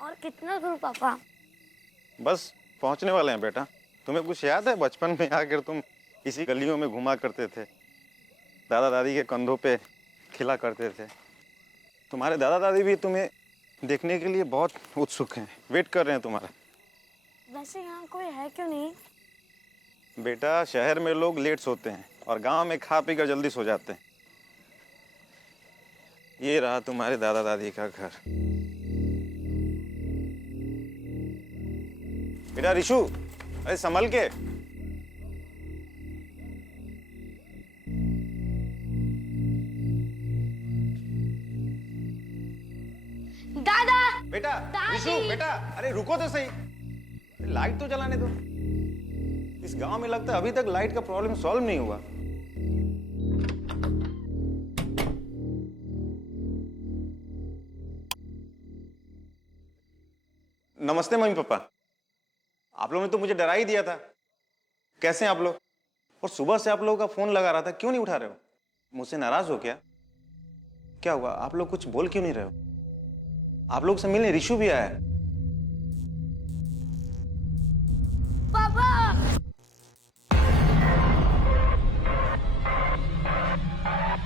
और कितना दूर पापा? बस पहुंचने वाले हैं बेटा। तुम्हें कुछ याद है बचपन में आकर तुम इसी गलियों में घुमा करते थे, दादा दादी के कंधों पे खिला करते थे। तुम्हारे दादा दादी भी तुम्हें देखने के लिए बहुत उत्सुक हैं, वेट कर रहे हैं तुम्हारा। वैसे यहाँ कोई है क्यों नहीं? बेटा शहर में लोग लेट सोते हैं और गांव में खा पी कर जल्दी सो जाते हैं। ये रहा तुम्हारे दादा दादी का घर। बेटा रिशु, अरे संभल के। दादा! बेटा रिशु, बेटा अरे रुको तो सही, लाइट तो जलाने दो। इस गांव में लगता है अभी तक लाइट का प्रॉब्लम सॉल्व नहीं हुआ। नमस्ते मम्मी पापा। आप लोगों ने तो मुझे डरा ही दिया था। कैसे हैं आप लोग? और सुबह से आप लोगों का फोन लगा रहा था, क्यों नहीं उठा रहे हो? मुझसे नाराज हो क्या? क्या हुआ? आप लोग कुछ बोल क्यों नहीं रहे हो? आप लोग से मिलने रिशु भी आया है। पापा!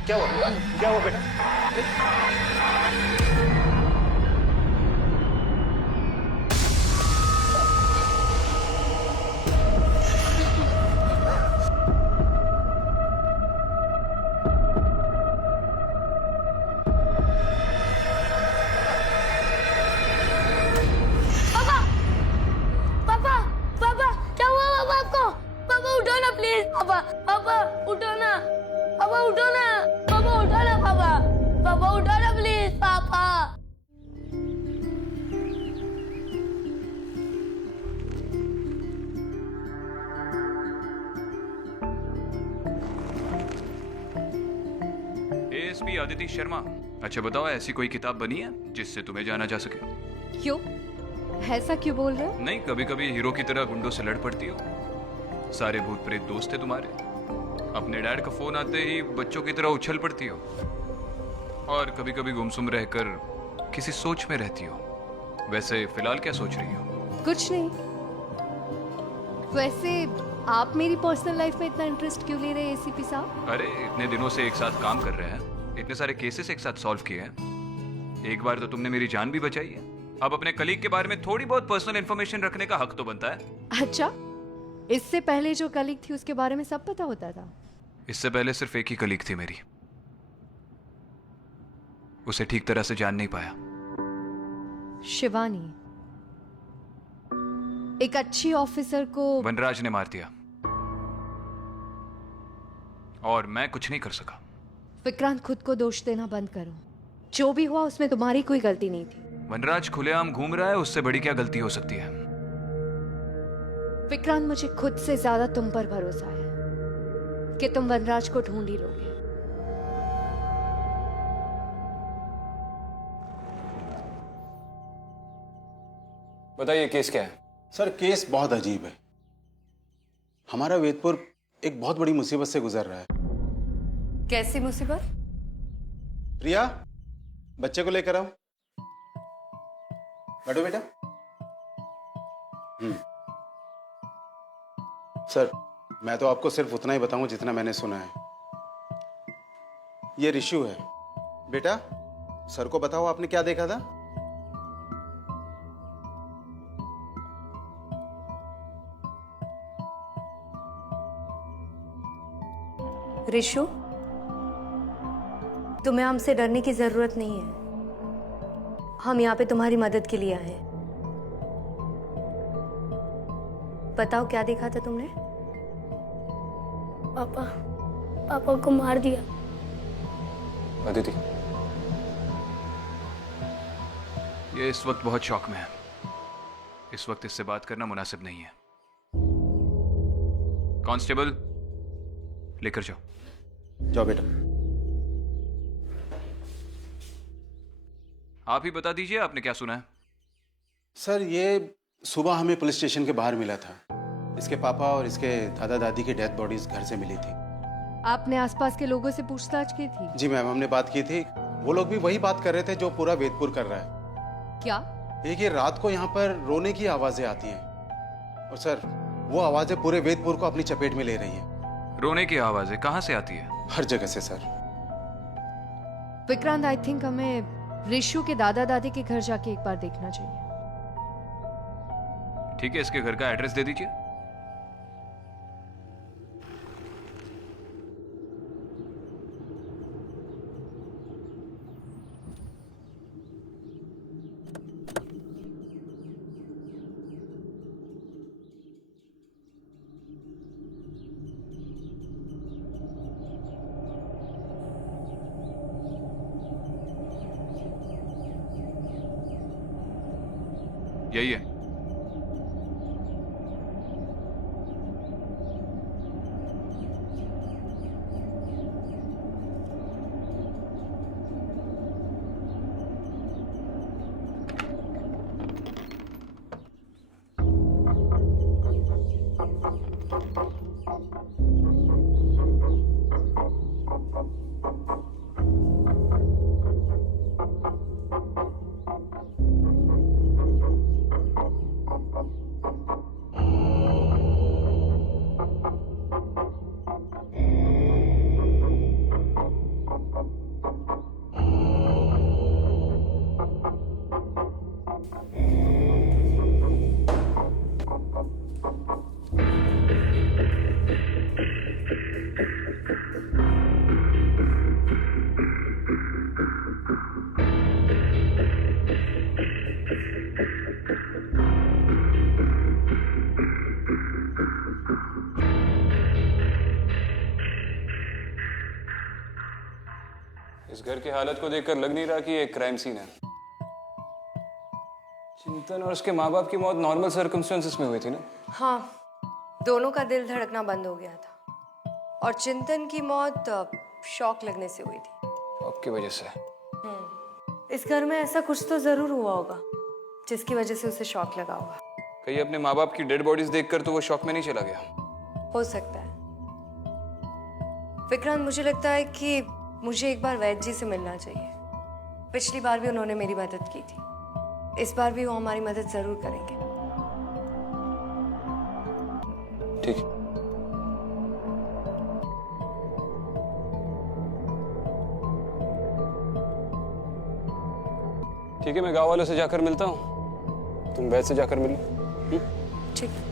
क्या हुआ? क्या हुआ बेटा? पापा! पापा! क्या हुआ पापा आपको? पापा उठो ना प्लीज! पापा! पापा उठो ना! पापा उठो ना! पापा उठो ना पापा! पापा उठो ना प्लीज! पापा! एएसपी आदिति शर्मा, अच्छा बताओ ऐसी कोई किताब बनी है जिससे तुम्हें जाना जा सके? क्यों? ऐसा क्यों बोल रहे हो? नहीं, कभी कभी हीरो की तरह गुंडों से लड़ पड़ती हो। सारे भूत प्रेत दोस्त थे तुम्हारे। अपने डैड का फोन आते ही बच्चों की तरह उछल पड़ती हो। और कभी कभी गुमसुम रहकर किसी सोच में रहती हो। वैसे फिलहाल क्या सोच रही हो? कुछ नहीं। वैसे आप मेरी पर्सनल लाइफ में इतना इंटरेस्ट क्यों ले रहे हैं एसीपी साहब? अरे इतने दिनों से एक साथ काम कर रहे हैं, इतने सारे केसेस एक साथ सॉल्व किए हैं। एक बार तो तुमने मेरी जान भी बचाई है। अब अपने कलीग के बारे में थोड़ी बहुत पर्सनल इंफॉर्मेशन रखने का हक तो बनता है। अच्छा, इससे पहले जो कलीग थी उसके बारे में सब पता होता था? इससे पहले सिर्फ एक ही कलीग थी मेरी, उसे ठीक तरह से जान नहीं पाया। शिवानी। एक अच्छी ऑफिसर को वनराज ने मार दिया और मैं कुछ नहीं कर सका। विक्रांत, खुद को दोष देना बंद करो। जो भी हुआ उसमें तुम्हारी कोई गलती नहीं थी। वनराज खुलेआम घूम रहा है, उससे बड़ी क्या गलती हो सकती है? विक्रांत, मुझे खुद से ज्यादा तुम पर भरोसा है कि तुम वनराज को ढूंढ ही लोगे। बताइए केस क्या है? सर केस बहुत अजीब है। हमारा वेदपुर एक बहुत बड़ी मुसीबत से गुजर रहा है। कैसी मुसीबत? प्रिया, बच्चे को लेकर आओ। बैठो बेटा। सर, मैं तो आपको सिर्फ उतना ही बताऊं जितना मैंने सुना है। ये रिशु है। बेटा, सर को बताओ आपने क्या देखा था? रिशु, तुम्हें हमसे डरने की जरूरत नहीं है। हम यहाँ पे तुम्हारी मदद के लिए आए हैं। बताओ क्या देखा था तुमने? पापा! पापा को मार दिया। अदिति, ये इस वक्त बहुत शॉक में है। इस वक्त इससे बात करना मुनासिब नहीं है। कांस्टेबल, लेकर जाओ। जाओ बेटा। आप ही बता दीजिए आपने क्या सुना है? सर, ये सुबह हमें पुलिस स्टेशन के बाहर मिला था। इसके पापा और इसके दादा दादी की डेथ बॉडीज घर से मिली थी। आपने आसपास के लोगों से पूछताछ की थी? जी मैम, हमने बात की थी। वो लोग भी वही बात कर रहे थे जो पूरा वेदपुर कर रहा है। क्या? एक ये रात को यहाँ पर रोने की आवाजें आती हैं और सर वो आवाजें पूरे वेदपुर को अपनी चपेट में ले रही हैं। रोने की आवाजें कहाँ से आती है? हर जगह से सर। विक्रांत, आई थिंक हमें रिशु के दादा दादी के घर जाके एक बार देखना चाहिए। ठीक है, इसके घर का एड्रेस दे दीजिए। यही है। इस घर की हालत को देखकर लग नहीं रहा कि ये एक क्राइम सीन है। चिंतन और उसके माँ बाप की मौत नॉर्मल सर्कमस्टेंसेस में हुई थी ना? हाँ, दोनों का दिल धड़कना बंद हो गया था और चिंतन की मौत शॉक लगने से हुई थी। आपकी वजह से? इस घर में ऐसा कुछ तो जरूर हुआ होगा जिसकी वजह से उसे शॉक लगा होगा। कहीं अपने माँ बाप की डेड बॉडीज देखकर तो वो शॉक में नहीं चला गया? हो सकता है। विक्रांत, मुझे लगता है कि मुझे एक बार वैद्य जी से मिलना चाहिए। पिछली बार भी उन्होंने मेरी मदद की थी, इस बार भी वो हमारी मदद जरूर करेंगे। ठीक है। ठीक है, मैं गांव वालों से जाकर मिलता हूँ, तुम वैद्य से जाकर मिलो। ठीक है।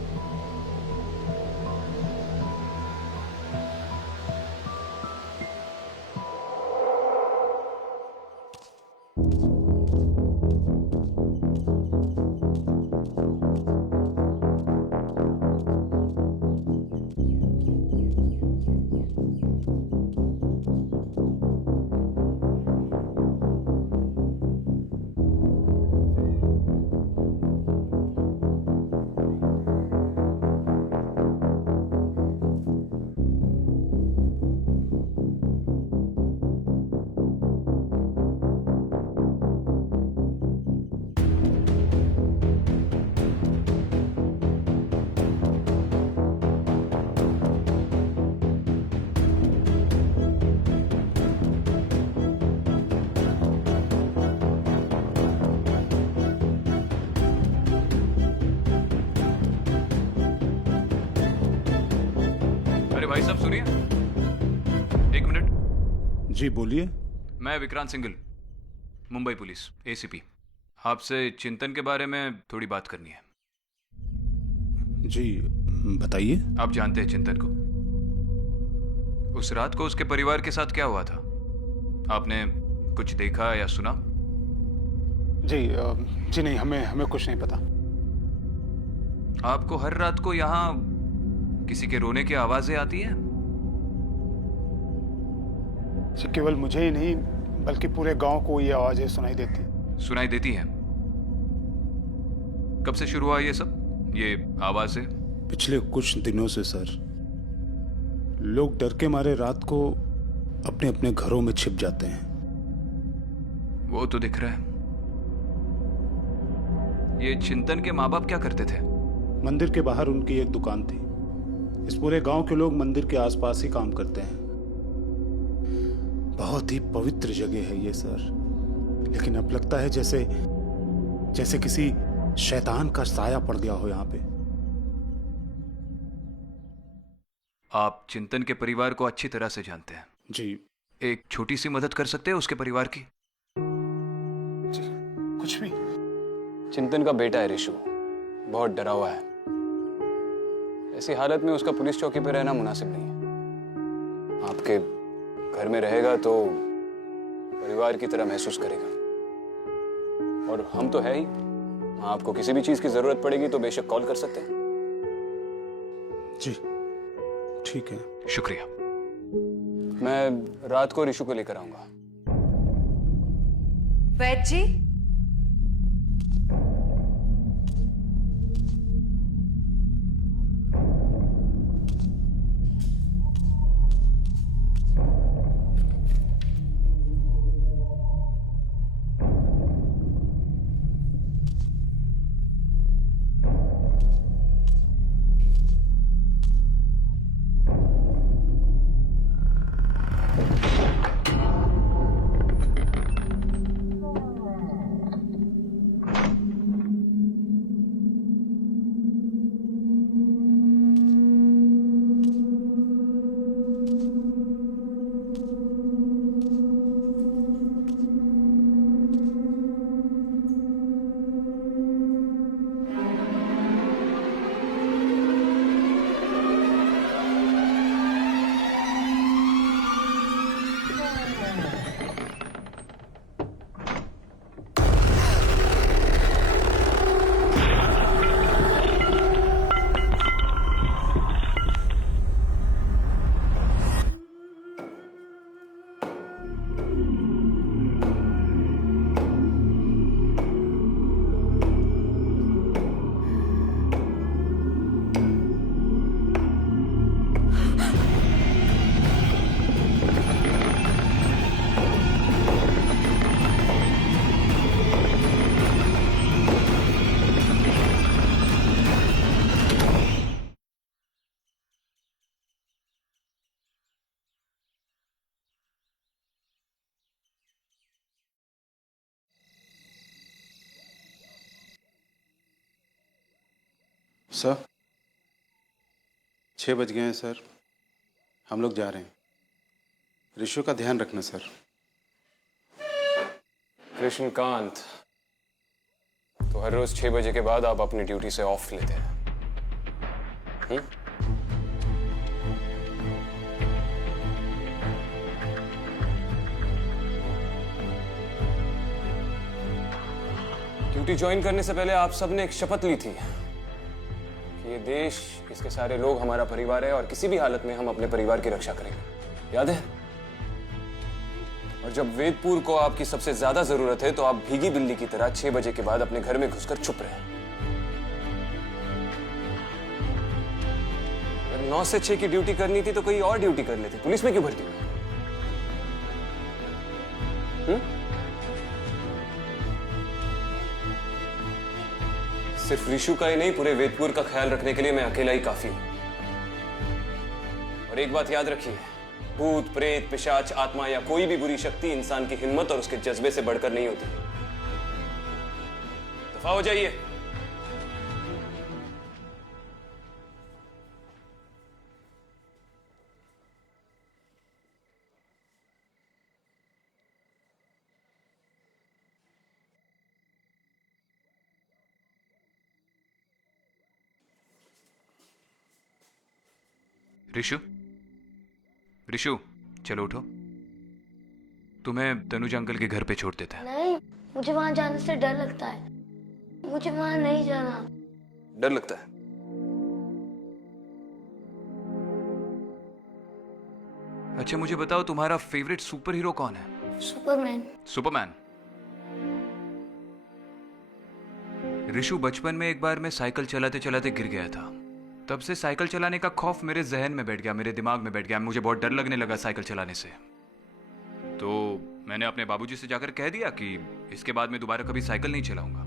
भाई साहब सुनिए, एक मिनट। जी बोलिए। मैं विक्रांत सिंघल, मुंबई पुलिस एसीपी। आपसे चिंतन के बारे में थोड़ी बात करनी है। जी बताइए। आप जानते हैं चिंतन को? उस रात को उसके परिवार के साथ क्या हुआ था? आपने कुछ देखा या सुना? जी नहीं, हमें कुछ नहीं पता। आपको हर रात को यहाँ किसी के रोने की आवाजें आती हैं? केवल मुझे ही नहीं बल्कि पूरे गांव को ये आवाजें सुनाई देती हैं। कब से शुरू हुआ ये सब, ये आवाजें? पिछले कुछ दिनों से सर। लोग डर के मारे रात को अपने अपने घरों में छिप जाते हैं। वो तो दिख रहा है। ये चिंतन के माँ बाप क्या करते थे? मंदिर के बाहर उनकी एक दुकान थी। इस पूरे गांव के लोग मंदिर के आसपास ही काम करते हैं। बहुत ही पवित्र जगह है ये सर, लेकिन अब लगता है जैसे जैसे किसी शैतान का साया पड़ गया हो यहाँ पे। आप चिंतन के परिवार को अच्छी तरह से जानते हैं। जी एक छोटी सी मदद कर सकते हैं उसके परिवार की? कुछ भी। चिंतन का बेटा है ऋषु, बहुत डरा हुआ है। ऐसी हालत में उसका पुलिस चौकी पे रहना मुनासिब नहीं है। आपके घर में रहेगा तो परिवार की तरह महसूस करेगा। और हम तो है ही, आपको किसी भी चीज की जरूरत पड़ेगी तो बेशक कॉल कर सकते हैं। जी ठीक है। शुक्रिया। मैं रात को ऋषु को लेकर आऊंगा। वैद्य जी, सर 6 बज गए हैं सर, हम लोग जा रहे हैं। ऋषु का ध्यान रखना सर। कृष्णकांत, तो हर रोज 6 बजे के बाद आप अपनी ड्यूटी से ऑफ लेते हैं? ड्यूटी ज्वाइन करने से पहले आप सबने एक शपथ ली थी कि ये देश, इसके सारे लोग हमारा परिवार है और किसी भी हालत में हम अपने परिवार की रक्षा करेंगे, याद है? और जब वेदपुर को आपकी सबसे ज्यादा जरूरत है तो आप भीगी बिल्ली की तरह 6 बजे के बाद अपने घर में घुसकर छुप रहे। अगर 9 से 6 की ड्यूटी करनी थी तो कोई और ड्यूटी कर लेते, पुलिस में क्यों भर्ती हुए? सिर्फ ऋषु का ही नहीं, पूरे वेदपुर का ख्याल रखने के लिए मैं अकेला ही काफी हूं। और एक बात याद रखिए, भूत, प्रेत, पिशाच, आत्मा या कोई भी बुरी शक्ति इंसान की हिम्मत और उसके जज्बे से बढ़कर नहीं होती। दफा हो जाइए। ऋषु, ऋषु, चलो उठो। तुम्हें तनुज अंकल के घर पे छोड़ देते हैं। नहीं, मुझे वहां जाने से डर लगता है। मुझे वहां नहीं जाना। डर लगता है? अच्छा मुझे बताओ, तुम्हारा फेवरेट सुपर हीरो कौन है? सुपरमैन। सुपरमैन। ऋषु, बचपन में एक बार मैं साइकिल चलाते चलाते गिर गया था। तब से साइकिल चलाने का खौफ मेरे जहन में बैठ गया, मेरे दिमाग में बैठ गया। मुझे बहुत डर लगने लगा साइकिल चलाने से। तो मैंने अपने बाबूजी से जाकर कह दिया कि इसके बाद मैं दोबारा कभी साइकिल नहीं चलाऊंगा।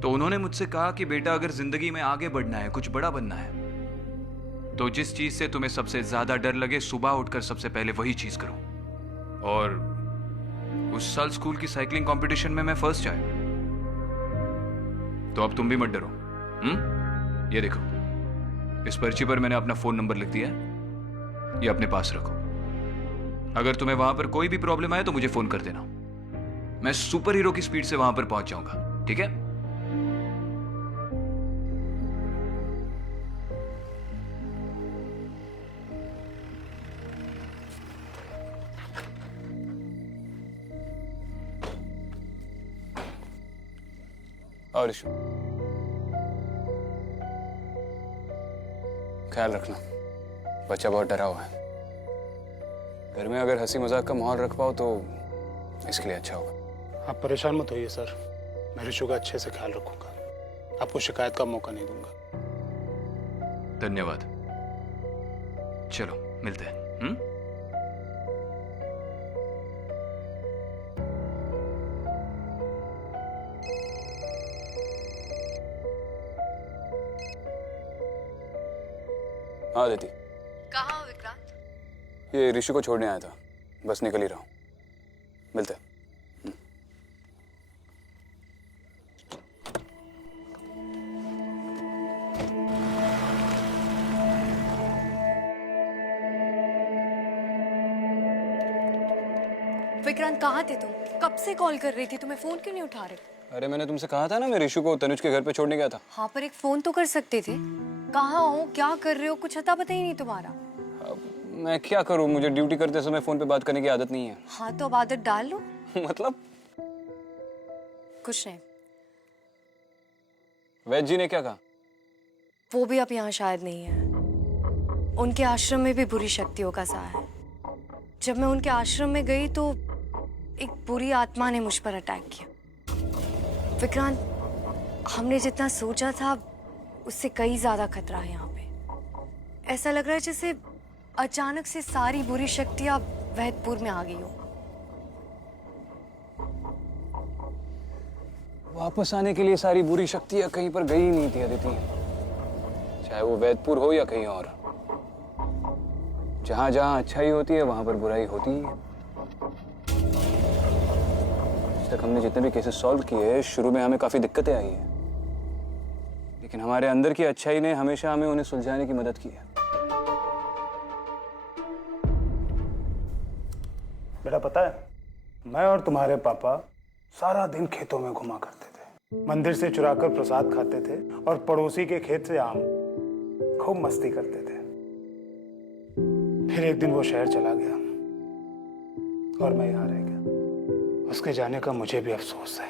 तो उन्होंने मुझसे कहा कि बेटा, अगर जिंदगी में आगे बढ़ना है, कुछ बड़ा बनना है, तो जिस चीज से तुम्हें सबसे ज्यादा डर लगे, सुबह उठकर सबसे पहले वही चीज करो। और उस साल स्कूल की साइकिलिंग कंपटीशन में मैं फर्स्ट आया। तो अब तुम भी मत डरो। ये देखो, इस पर्ची पर मैंने अपना फोन नंबर लिख दिया है, ये अपने पास रखो। अगर तुम्हें वहां पर कोई भी प्रॉब्लम आए तो मुझे फोन कर देना, मैं सुपर हीरो की स्पीड से वहां पर पहुंच जाऊंगा, ठीक है? और इशू ख्याल रखना, बच्चा बहुत डरा हुआ है। घर में अगर हंसी मजाक का माहौल रख पाओ तो इसके लिए अच्छा होगा। आप परेशान मत होइए सर, मैं ऋषु का अच्छे से ख्याल रखूंगा, आपको शिकायत का मौका नहीं दूंगा। धन्यवाद। चलो मिलते हैं। हाँ दीदी। कहाँ हो विक्रांत? ये ऋषि को छोड़ने आया था, बस निकल ही रहा हूँ। मिलते हैं। विक्रांत कहाँ थे तुम? कब से कॉल कर रही थी, तुम्हें फोन क्यों नहीं उठा रहे? अरे मैंने तुमसे कहा था ना, मैं ऋषु को तनुज के घर पे छोड़ने गया था। हाँ पर एक फोन तो कर सकते थे। कहाँ हो, क्या कर रहे हो, कुछ अता पता ही नहीं तुम्हारा। अब मैं क्या करूँ, मुझे ड्यूटी करते समय फोन पे बात करने की आदत नहीं है। हाँ तो अब आदत डाल लो। मतलब कुछ नहीं। वैद्य जी ने क्या कहा? वो भी अब यहाँ शायद नहीं है। उनके आश्रम में भी बुरी शक्तियों का साया है। जब मैं उनके आश्रम में गई तो एक बुरी आत्मा ने मुझ पर अटैक किया। विक्रांत, हमने जितना सोचा था उससे कई ज्यादा खतरा है यहाँ पे। ऐसा लग रहा है जैसे अचानक से सारी बुरी शक्तियां वैदपुर में आ गई हो। वापस आने के लिए सारी बुरी शक्तियां कहीं पर गई ही नहीं थी अदिति, चाहे वो वैदपुर हो या कहीं और। जहां जहां अच्छाई होती है वहां पर बुराई होती ही है। आज तक हमने जितने भी केसेस सॉल्व किए, शुरू में हमें काफी दिक्कतें आई है, लेकिन हमारे अंदर की अच्छाई ने हमेशा हमें उन्हें सुलझाने की मदद की है। बेटा पता है, मैं और तुम्हारे पापा सारा दिन खेतों में घुमा करते थे, मंदिर से चुराकर प्रसाद खाते थे और पड़ोसी के खेत से आम, खूब मस्ती करते थे। फिर एक दिन वो शहर चला गया और मैं यहाँ रह गया। उसके जाने का मुझे भी अफसोस है।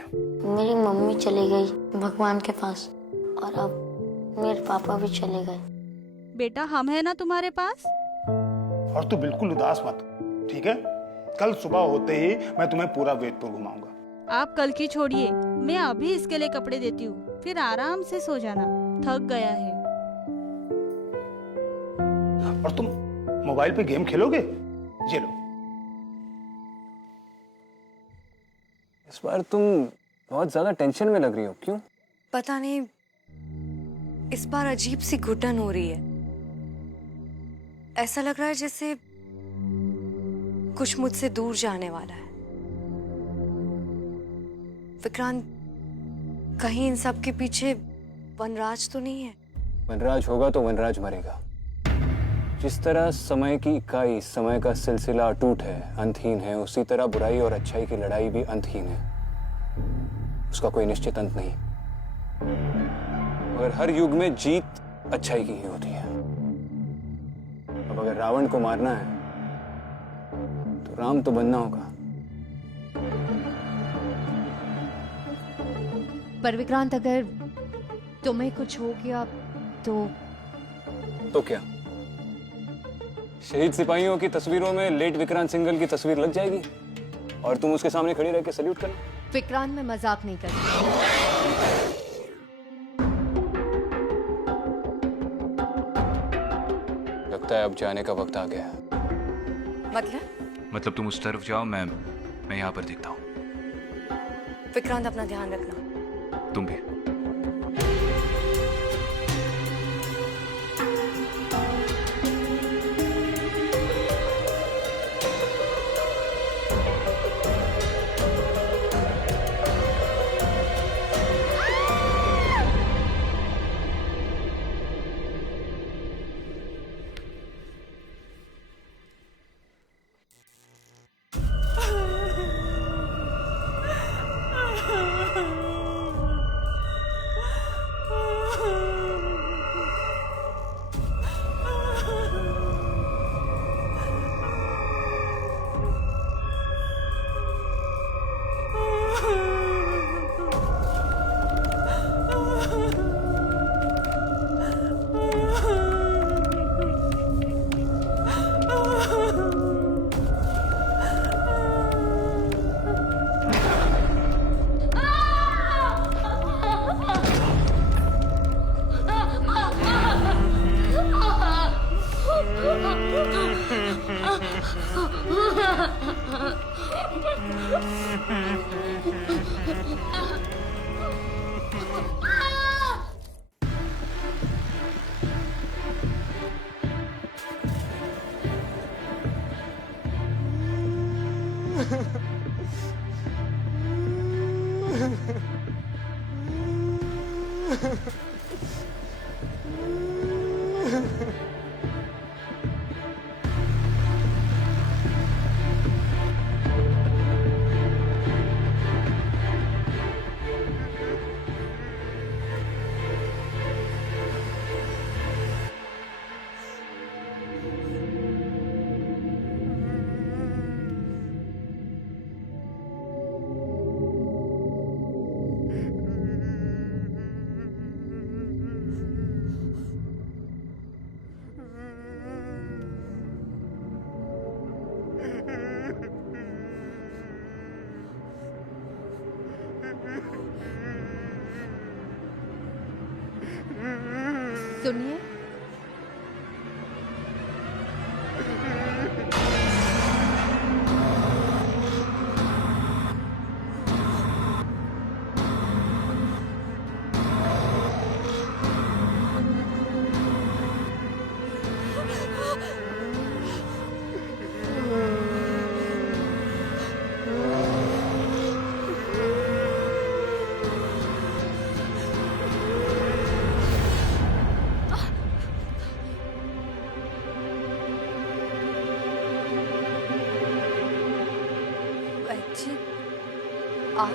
मेरी मम्मी चली गई भगवान के पास और अब मेरे पापा भी चले गए। बेटा हम है ना तुम्हारे पास। और तू बिल्कुल उदास मत हो, ठीक है? कल सुबह होते ही मैं तुम्हें पूरा वेदपुर घुमाऊंगा। आप कल की छोड़िए, मैं अभी इसके लिए कपड़े देती हूँ, फिर आराम से सो जाना, थक गया है। और तुम मोबाइल पे गेम खेलोगे? ये लो। इस बार तुम बहुत ज्यादा टेंशन में लग रही हो, क्यों? पता नहीं, इस बार अजीब सी घुटन हो रही है। ऐसा लग रहा है जैसे कुछ मुझसे दूर जाने वाला है। विक्रांत, कहीं इन सब के पीछे वनराज तो नहीं है? वनराज होगा तो वनराज मरेगा। जिस तरह समय की इकाई, समय का सिलसिला अटूट है, अंतहीन है, उसी तरह बुराई और अच्छाई की लड़ाई भी अंतहीन है। उसका कोई निश्चित अंत नहीं। मगर हर युग में जीत अच्छाई की ही होती है। अब अगर रावण को मारना है तो राम तो बनना होगा। पर विक्रांत, अगर तुम्हें कुछ हो गया तो क्या शहीद सिपाहियों की तस्वीरों में लेट विक्रांत सिंघल की तस्वीर लग जाएगी और तुम उसके सामने खड़ी रह के सल्यूट करना? विक्रांत, मैं मजाक नहीं कर रही। लगता है अब जाने का वक्त आ गया है। मतलब तुम उस तरफ जाओ, मैं यहाँ पर देखता हूँ। विक्रांत, अपना ध्यान रखना। तुम भी। सुनिए, जी आप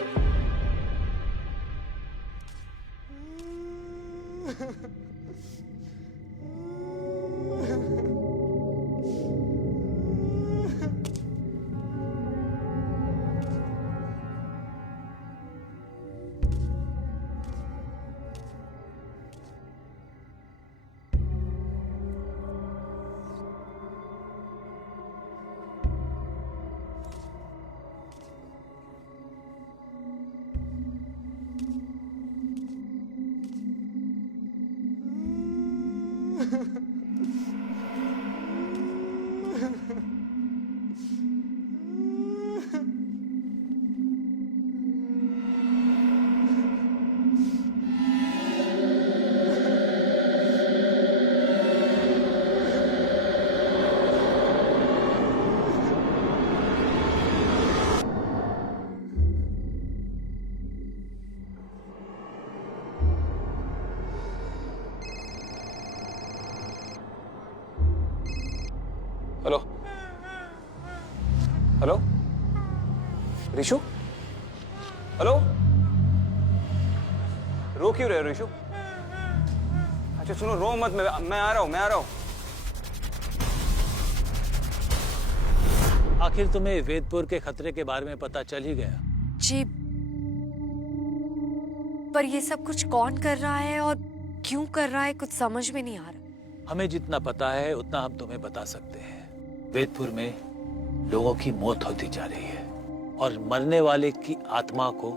हेलो हेलो ऋषु, हेलो, रो क्यों रहे हो ऋषु? अच्छा सुनो, रो मत, मैं आ रहा हूं, मैं आ रहा हूं। आखिर तुम्हें वेदपुर के खतरे के बारे में पता चल ही गया। जी, पर ये सब कुछ कौन कर रहा है और क्यों कर रहा है, कुछ समझ में नहीं आ रहा। हमें जितना पता है उतना हम तुम्हें बता सकते हैं। वेदपुर में लोगों की मौत होती जा रही है और मरने वाले की आत्मा को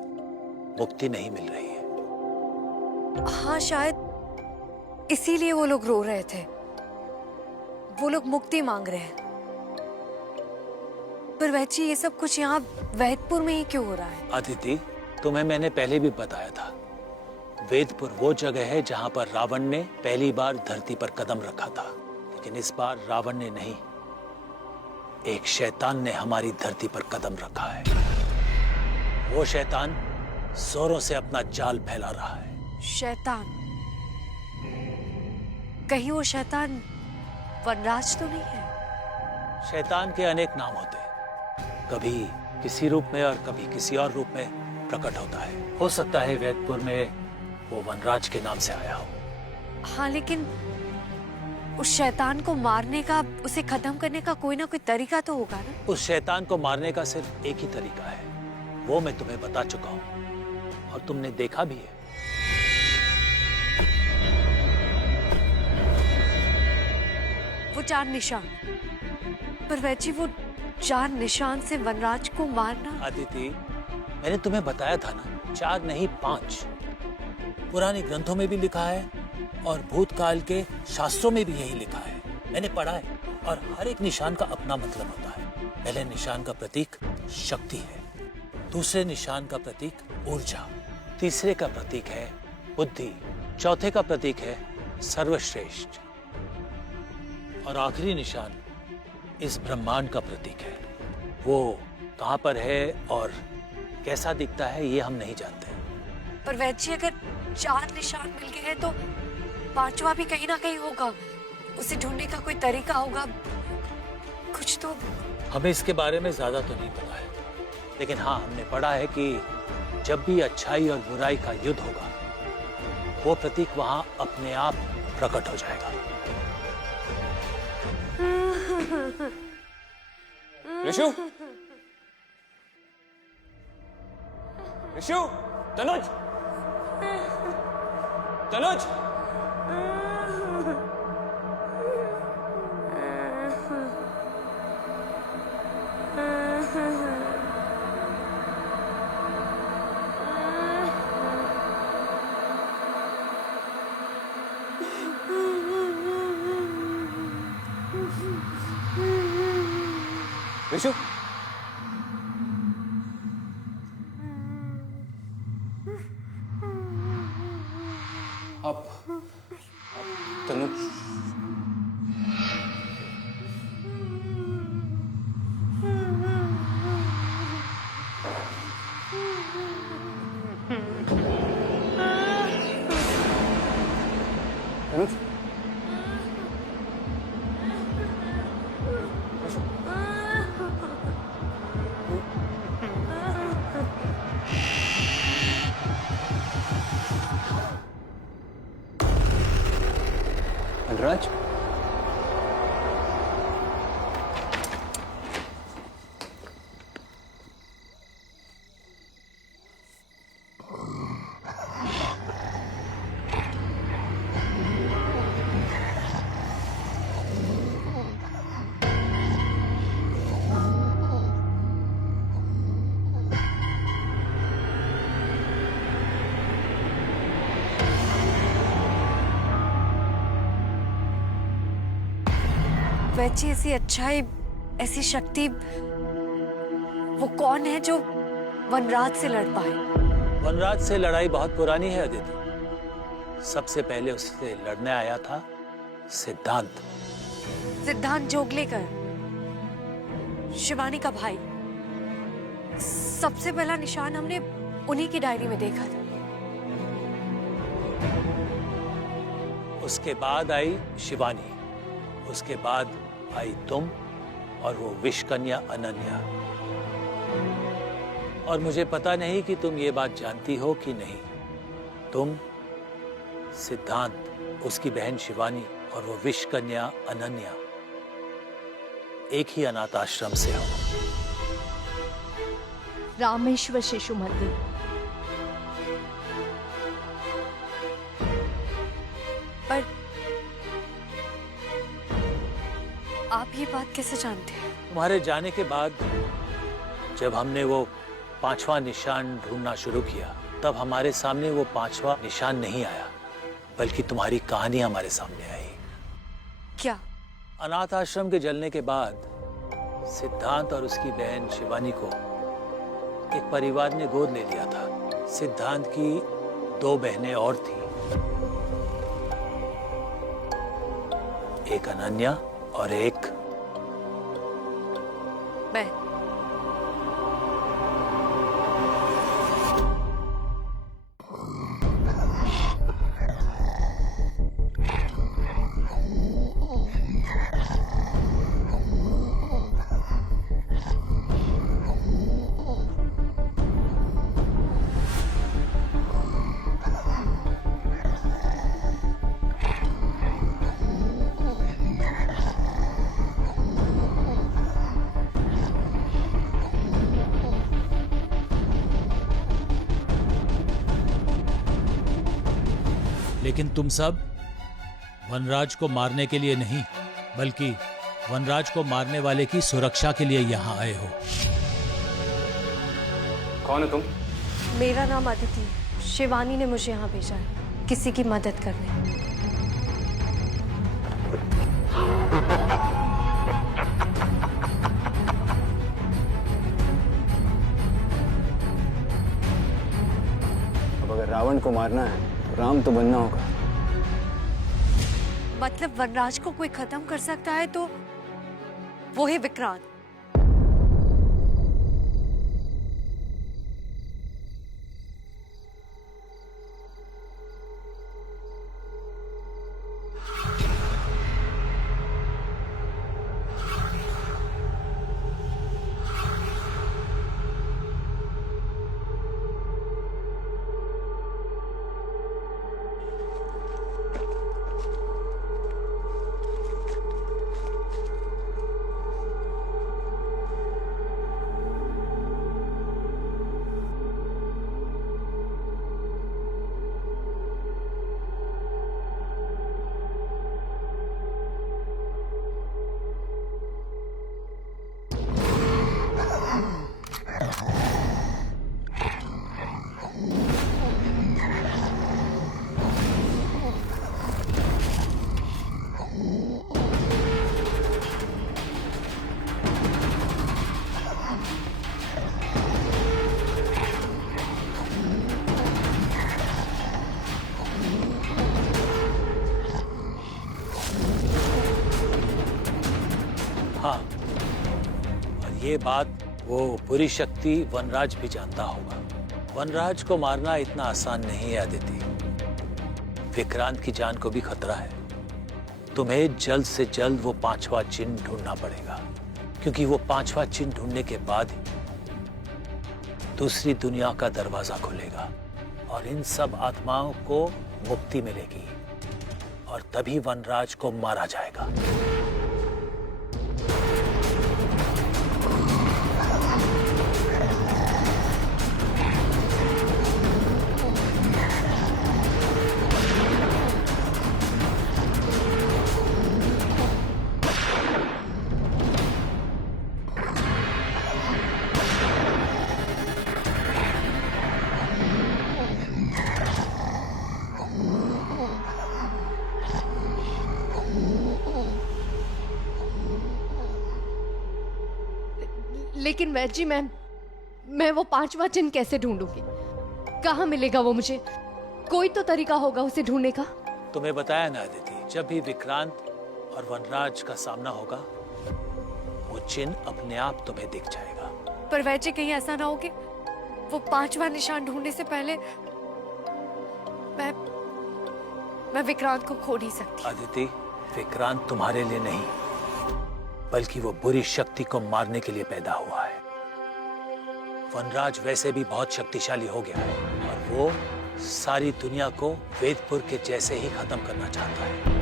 मुक्ति नहीं मिल रही है। हाँ, शायद इसीलिए वो लोग रो रहे थे। वो लोग मुक्ति मांग रहे हैं। पर वैची, ये सब कुछ यहाँ वेदपुर में ही क्यों हो रहा है? अदिति, तुम्हें मैंने पहले भी बताया था, वेदपुर वो जगह है जहां पर रावण ने पहली बार धरती पर कदम रखा था। लेकिन इस बार रावण ने नहीं, एक शैतान ने हमारी धरती पर कदम रखा है। वो शैतान जोरों से अपना जाल फैला रहा है। शैतान? कहीं वो शैतान वनराज तो नहीं है? शैतान के अनेक नाम होते हैं, कभी किसी रूप में और कभी किसी और रूप में प्रकट होता है। हो सकता है वेदपुर में वो वनराज के नाम से आया हो। हाँ, लेकिन उस शैतान को मारने का, उसे खत्म करने का कोई ना कोई तरीका तो होगा ना? उस शैतान को मारने का सिर्फ एक ही तरीका है, वो मैं तुम्हें बता चुका हूं और तुमने देखा भी है। वो 4 निशान। पर वैची, वो 4 निशान से वनराज को मारना? अदिति, मैंने तुम्हें बताया था ना, 4 नहीं 5। पुराने ग्रंथों में भी लिखा है और भूतकाल के शास्त्रों में भी यही लिखा है। मैंने पढ़ा है और हर एक निशान का अपना मतलब होता है। पहले निशान का प्रतीक शक्ति है, दूसरे निशान का प्रतीक ऊर्जा, तीसरे का प्रतीक है बुद्धि, चौथे का प्रतीक है सर्वश्रेष्ठ और आखिरी निशान इस ब्रह्मांड का प्रतीक है। वो कहां पर है और कैसा दिखता है ये हम नहीं जानते। पर वैद जी अगर 4 निशान मिल गए हैं तो 5वां भी कहीं ना कहीं होगा। उसे ढूंढने का कोई तरीका होगा, कुछ तो। हमें इसके बारे में ज्यादा तो नहीं पता है, लेकिन हाँ हमने पढ़ा है कि जब भी अच्छाई और बुराई का युद्ध होगा, वो प्रतीक वहां अपने आप प्रकट हो जाएगा। ऋषु, ऋषु, तनुज, तनुज। ऋषु, आप तनुज। तनुज, वनराज, वैद जी ऐसी अच्छाई, ऐसी शक्ति, वो कौन है जो वनराज से लड़ पाए? वनराज से लड़ाई बहुत पुरानी है अदिति। सबसे पहले उससे लड़ने आया था सिद्धांत। सिद्धांत जोगलेकर, शिवानी का भाई। सबसे पहला निशान हमने उन्हीं की डायरी में देखा था। उसके बाद आई शिवानी, उसके बाद आई तुम, और वो विषकन्या अनन्या। और मुझे पता नहीं कि तुम ये बात जानती हो कि नहीं, तुम, सिद्धांत, उसकी बहन शिवानी और वो विषकन्या अनन्या एक ही अनाथ आश्रम से हो। रामेश्वर शिशु मंदिर। पर आप ये बात कैसे जानते हैं? तुम्हारे जाने के बाद जब हमने वो 5वां निशान ढूंढना शुरू किया, तब हमारे सामने वो 5वां निशान नहीं आया, बल्कि तुम्हारी कहानी हमारे सामने आई। क्या? अनाथ आश्रम के जलने के बाद सिद्धांत और उसकी बहन शिवानी को एक परिवार ने गोद ले लिया था। सिद्धांत की 2 बहनें और थी, एक अनन्या और एक मैं। लेकिन तुम सब वनराज को मारने के लिए नहीं, बल्कि वनराज को मारने वाले की सुरक्षा के लिए यहाँ आए हो। कौन है तुम? मेरा नाम अदिति है। शिवानी ने मुझे यहाँ भेजा है किसी की मदद करने। अब अगर रावण को मारना है तो राम तो बनना होगा। मतलब वनराज को कोई खत्म कर सकता है तो वो है विक्रांत। ये बात वो बुरी शक्ति वनराज भी जानता होगा। वनराज को मारना इतना आसान नहीं है अदिति। विक्रांत की जान को भी खतरा है। तुम्हें जल्द से जल्द वो 5वां चिन्ह ढूंढना पड़ेगा, क्योंकि वो 5वां चिन्ह ढूंढने के बाद ही दूसरी दुनिया का दरवाजा खुलेगा और इन सब आत्माओं को मुक्ति मिलेगी और तभी वनराज को मारा जाएगा। लेकिन वैद जी, मैं वो 5वां चिन्ह कैसे ढूंढूंगी? कहाँ मिलेगा वो मुझे? कोई तो तरीका होगा उसे ढूंढने का। तुम्हें बताया ना अदिति, जब भी विक्रांत और वनराज का सामना होगा वो चिन्ह अपने आप तुम्हें दिख जाएगा। पर वैद जी, कहीं ऐसा ना हो कि वो 5वां निशान ढूंढने से पहले मैं विक्रांत को खो नहीं सकती। अदिति, विक्रांत तुम्हारे लिए नहीं बल्कि वो बुरी शक्ति को मारने के लिए पैदा हुआ है। वनराज वैसे भी बहुत शक्तिशाली हो गया है और वो सारी दुनिया को वेदपुर के जैसे ही खत्म करना चाहता है।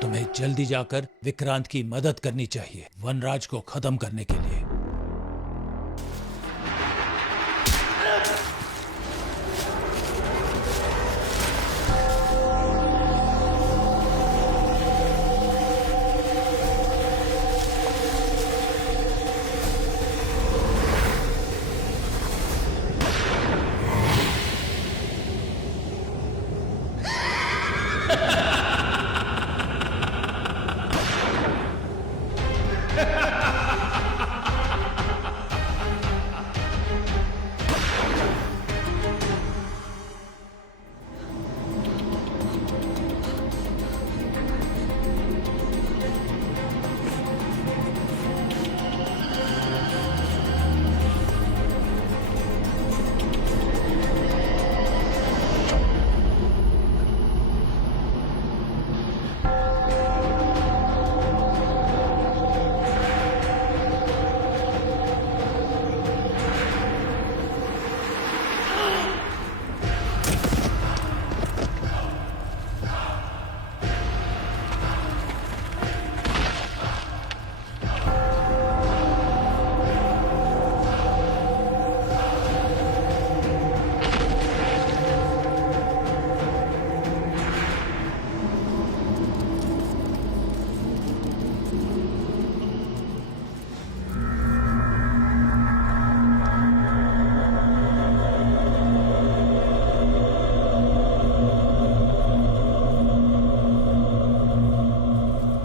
तुम्हें जल्दी जाकर विक्रांत की मदद करनी चाहिए वनराज को खत्म करने के लिए।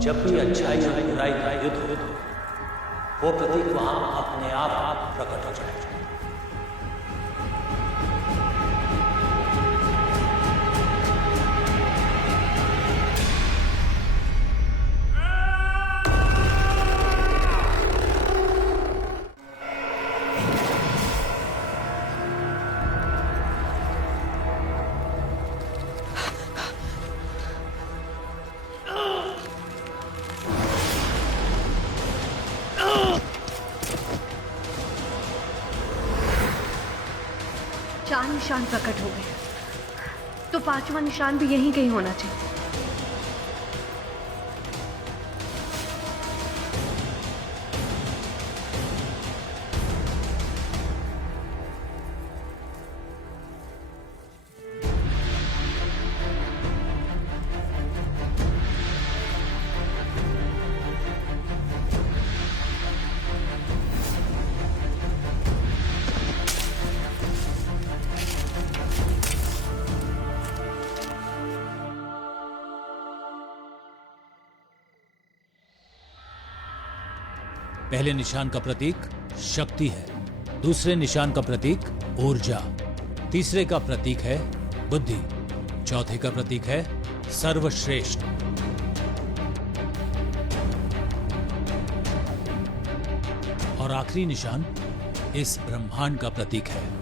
जब भी अच्छाई और बुराई का युद्ध हो वो प्रतीक वहां अपने आप प्रकट हो जाएगा। निशान प्रकट हो गए, तो पांचवा निशान भी यहीं कहीं होना चाहिए। पहले निशान का प्रतीक शक्ति है, दूसरे निशान का प्रतीक ऊर्जा, तीसरे का प्रतीक है बुद्धि, चौथे का प्रतीक है सर्वश्रेष्ठ। और आखिरी निशान इस ब्रह्मांड का प्रतीक है।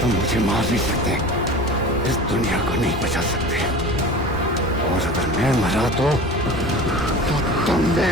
तुम मुझे मार नहीं सकते, इस दुनिया को नहीं बचा सकते, और अगर मैं मरा तो तुम भी।